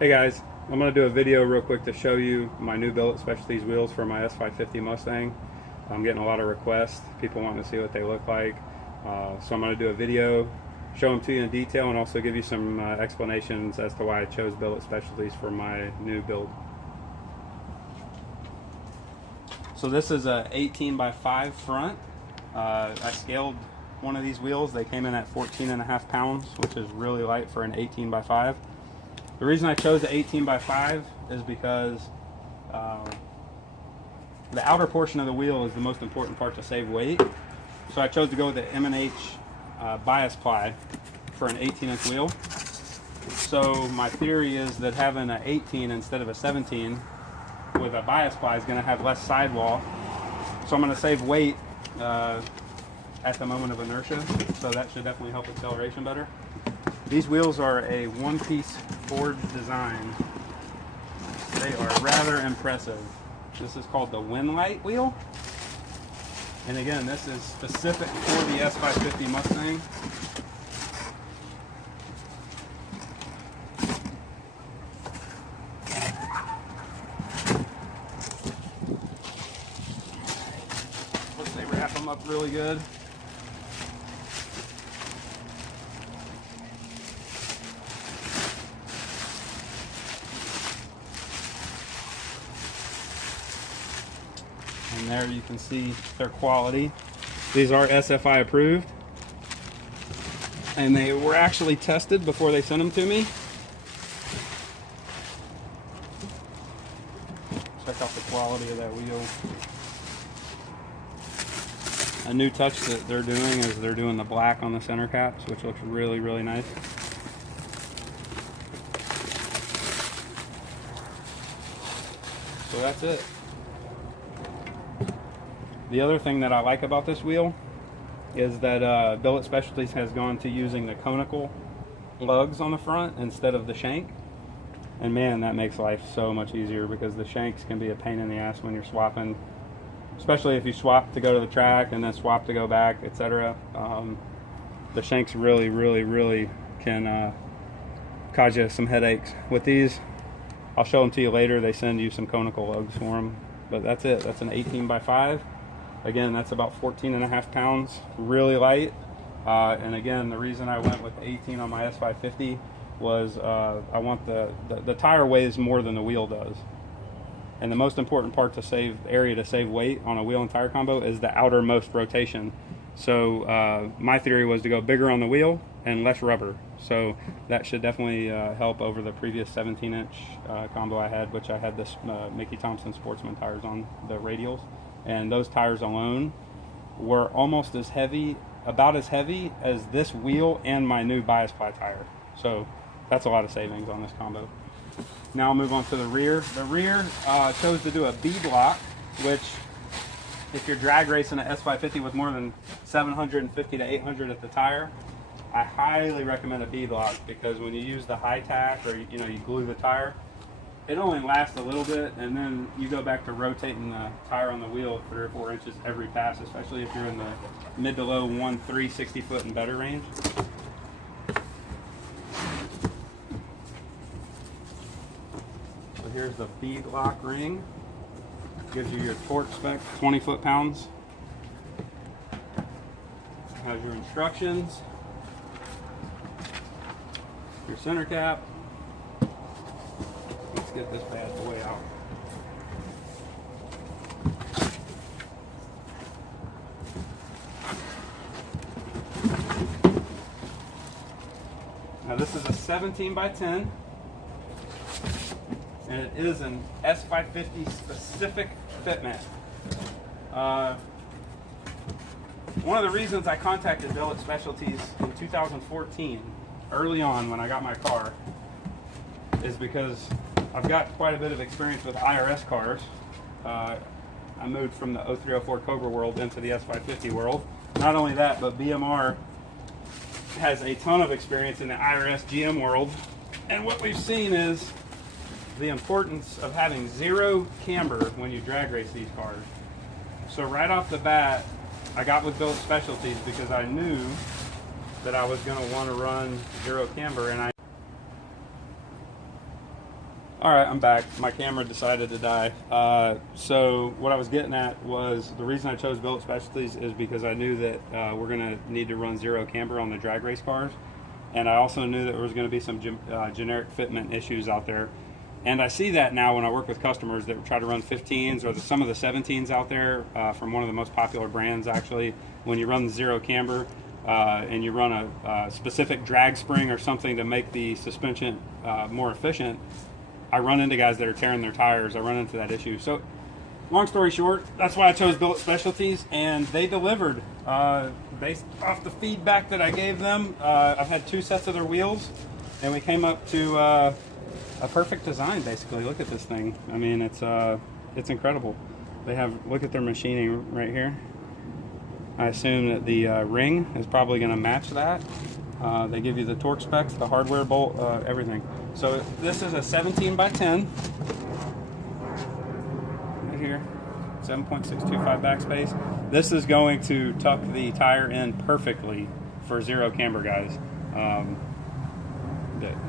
Hey guys, I'm going to do a video real quick to show you my new Billet Specialties wheels for my S550 Mustang. I'm getting a lot of requests, people wanting to see what they look like. So I'm going to do a video, show them to you in detail, and also give you some explanations as to why I chose Billet Specialties for my new build. So this is a 18x5 front. I scaled one of these wheels. They came in at 14.5 pounds, which is really light for an 18x5. The reason I chose the 18x5 is because the outer portion of the wheel is the most important part to save weight. So I chose to go with the M&H bias ply for an 18-inch wheel. So my theory is that having an 18 instead of a 17 with a bias ply is going to have less sidewall. So I'm going to save weight at the moment of inertia. So that should definitely help acceleration better. These wheels are a one-piece forged design. They are rather impressive. This is called the Win-Lite wheel. And again, this is specific for the S550 Mustang. Looks like they wrap them up really good. And there you can see their quality. These are SFI approved, and they were actually tested before they sent them to me. Check out the quality of that wheel. A new touch that they're doing is they're doing the black on the center caps, which looks really, really nice. So that's it. The other thing that I like about this wheel is that Billet Specialties has gone to using the conical lugs on the front instead of the shank. And man, that makes life so much easier, because the shanks can be a pain in the ass when you're swapping, especially if you swap to go to the track and then swap to go back, etc. The shanks really can cause you some headaches. With these, I'll show them to you later. They send you some conical lugs for them. But that's it. That's an 18x5. Again, that's about 14.5 pounds, really light. And again, the reason I went with 18 on my S550 was I want the tire weighs more than the wheel does. And the most important part to save area, to save weight on a wheel and tire combo, is the outermost rotation. So my theory was to go bigger on the wheel and less rubber. So that should definitely help over the previous 17-inch combo I had, which I had this Mickey Thompson Sportsman tires on the radials. And those tires alone were almost as heavy, about as heavy as this wheel and my new bias ply tire. So that's a lot of savings on this combo. Now I'll move on to the rear. The rear chose to do a Beadlock, which if you're drag racing an S550 with more than 750 to 800 at the tire, I highly recommend a Beadlock, because when you use the high tack, or you glue the tire, it only lasts a little bit, and then you go back to rotating the tire on the wheel 3 or 4 inches every pass, especially if you're in the mid to low 1-3 60 foot and better range. So here's the Beadlock ring. Gives you your torque spec, 20 foot-pounds. Has your instructions, your center cap. Let's get this bad boy out. Now this is a 17x10, and it is an S550 specific fitment. One of the reasons I contacted Billet Specialties in 2014, early on when I got my car, is because I've got quite a bit of experience with IRS cars. I moved from the 0304 Cobra world into the S550 world. Not only that, but BMR has a ton of experience in the IRS GM world. And what we've seen is the importance of having zero camber when you drag race these cars. So right off the bat, I got with Billet Specialties because I knew that I was going to want to run zero camber, and All right, I'm back. My camera decided to die. So what I was getting at was the reason I chose Billet Specialties is because I knew that we're going to need to run zero camber on the drag race cars. And I also knew that there was going to be some generic fitment issues out there. And I see that now when I work with customers that try to run 15s or some of the 17s out there from one of the most popular brands actually. When you run the zero camber and you run a specific drag spring or something to make the suspension more efficient, I run into guys that are tearing their tires. I run into that issue. So, long story short, that's why I chose Billet Specialties, and they delivered. Based off the feedback that I gave them, I've had 2 sets of their wheels, and we came up to a perfect design, basically. Look at this thing. I mean, it's incredible. They have, look at their machining right here. I assume that the ring is probably going to match that. They give you the torque specs, the hardware bolt, everything. So this is a 17 by 10 right here, 7.625 backspace. This is going to tuck the tire in perfectly for zero camber guys. I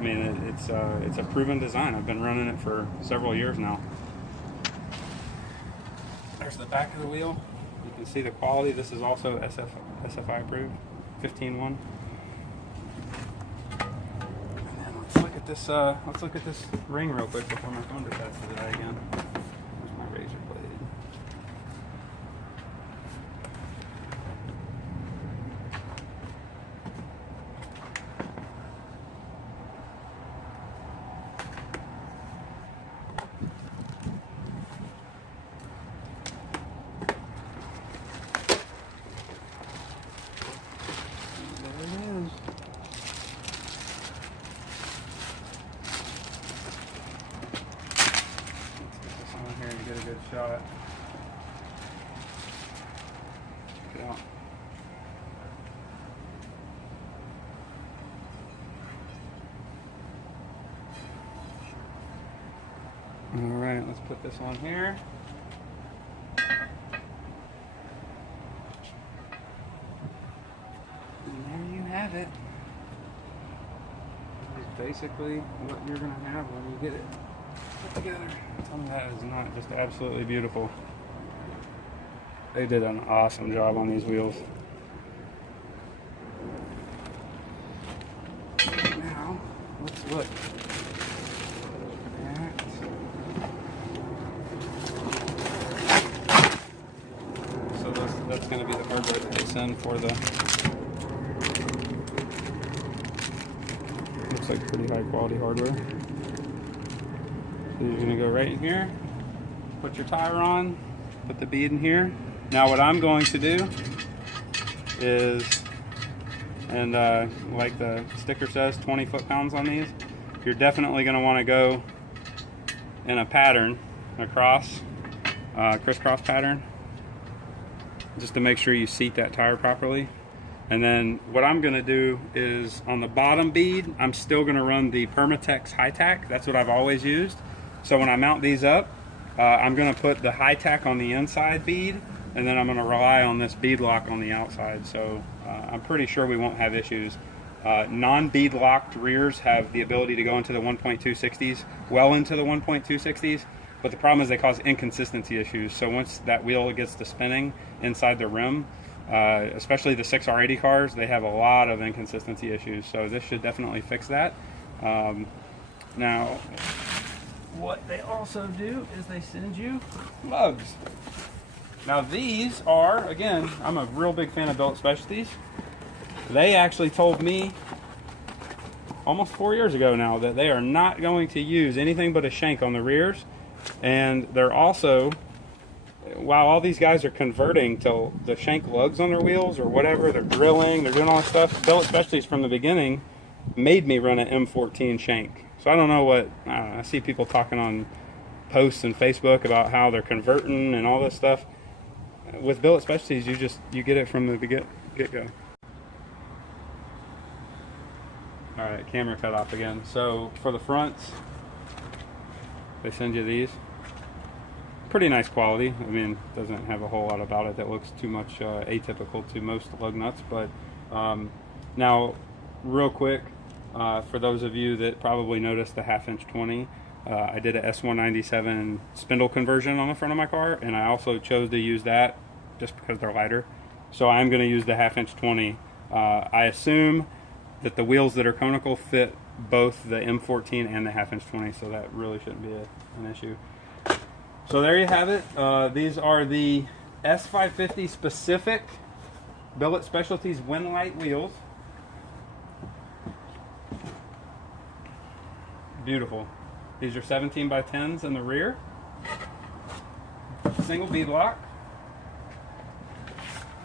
mean, it's a proven design. I've been running it for several years now. There's the back of the wheel. You can see the quality. This is also SFI approved, 15.1. Let's look at this ring real quick before my phone decides to die again. Where's my razor blade? Get a good shot. Check it out. All right, let's put this on here. And there you have it. This is basically what you're going to have when you get it put together. Tell me that is not just absolutely beautiful. They did an awesome job on these wheels. Now, let's look at, so that's going to be the hardware that they send for the, looks like pretty high quality hardware. So you're going to go right in here, put your tire on, put the bead in here. Now what I'm going to do is, and like the sticker says, 20 foot-pounds on these, you're definitely going to want to go in a pattern, across, crisscross pattern, just to make sure you seat that tire properly. And then what I'm going to do is on the bottom bead, I'm still going to run the Permatex High Tack. That's what I've always used. So when I mount these up, I'm going to put the High Tack on the inside bead, and then I'm going to rely on this Beadlock on the outside. So I'm pretty sure we won't have issues. Non-bead locked rears have the ability to go into the 1.260s, well into the 1.260s, but the problem is they cause inconsistency issues. So once that wheel gets to spinning inside the rim, especially the 6R80 cars, they have a lot of inconsistency issues. So this should definitely fix that. Now, what they also do is they send you lugs. Now these are, again, I'm a real big fan of Billet Specialties. They actually told me almost 4 years ago now that they are not going to use anything but a shank on the rears. And they're also, while all these guys are converting to the shank lugs on their wheels or whatever, they're drilling, they're doing all this stuff, Billet Specialties from the beginning made me run an M14 shank. So I don't know what, I see people talking on posts and Facebook about how they're converting and all this stuff. With Billet Specialties, you get it from the get-go. All right, camera cut off again. So for the fronts, they send you these. Pretty nice quality. I mean, doesn't have a whole lot about it that looks too much atypical to most lug nuts. But now, real quick, for those of you that probably noticed the 1/2 inch 20, I did a S197 spindle conversion on the front of my car, and I also chose to use that just because they're lighter. So I'm going to use the 1/2" 20. I assume that the wheels that are conical fit both the M14 and the 1/2" 20, so that really shouldn't be an issue. So there you have it. These are the S550 specific Billet Specialties Win-Lite wheels. Beautiful. These are 17x10s in the rear. Single beadlock.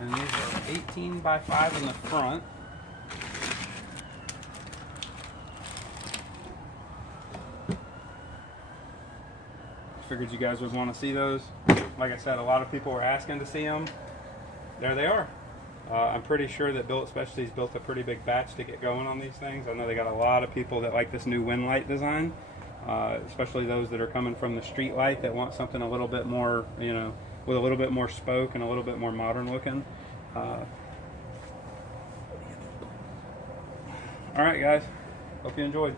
And these are 18x5 in the front. Figured you guys would want to see those. Like I said, a lot of people were asking to see them. There they are. I'm pretty sure that Billet Specialties built a pretty big batch to get going on these things. I know they got a lot of people that like this new Win-Lite design, especially those that are coming from the street light that want something a little bit more, you know, with a little bit more spoke and a little bit more modern looking. All right, guys. Hope you enjoyed.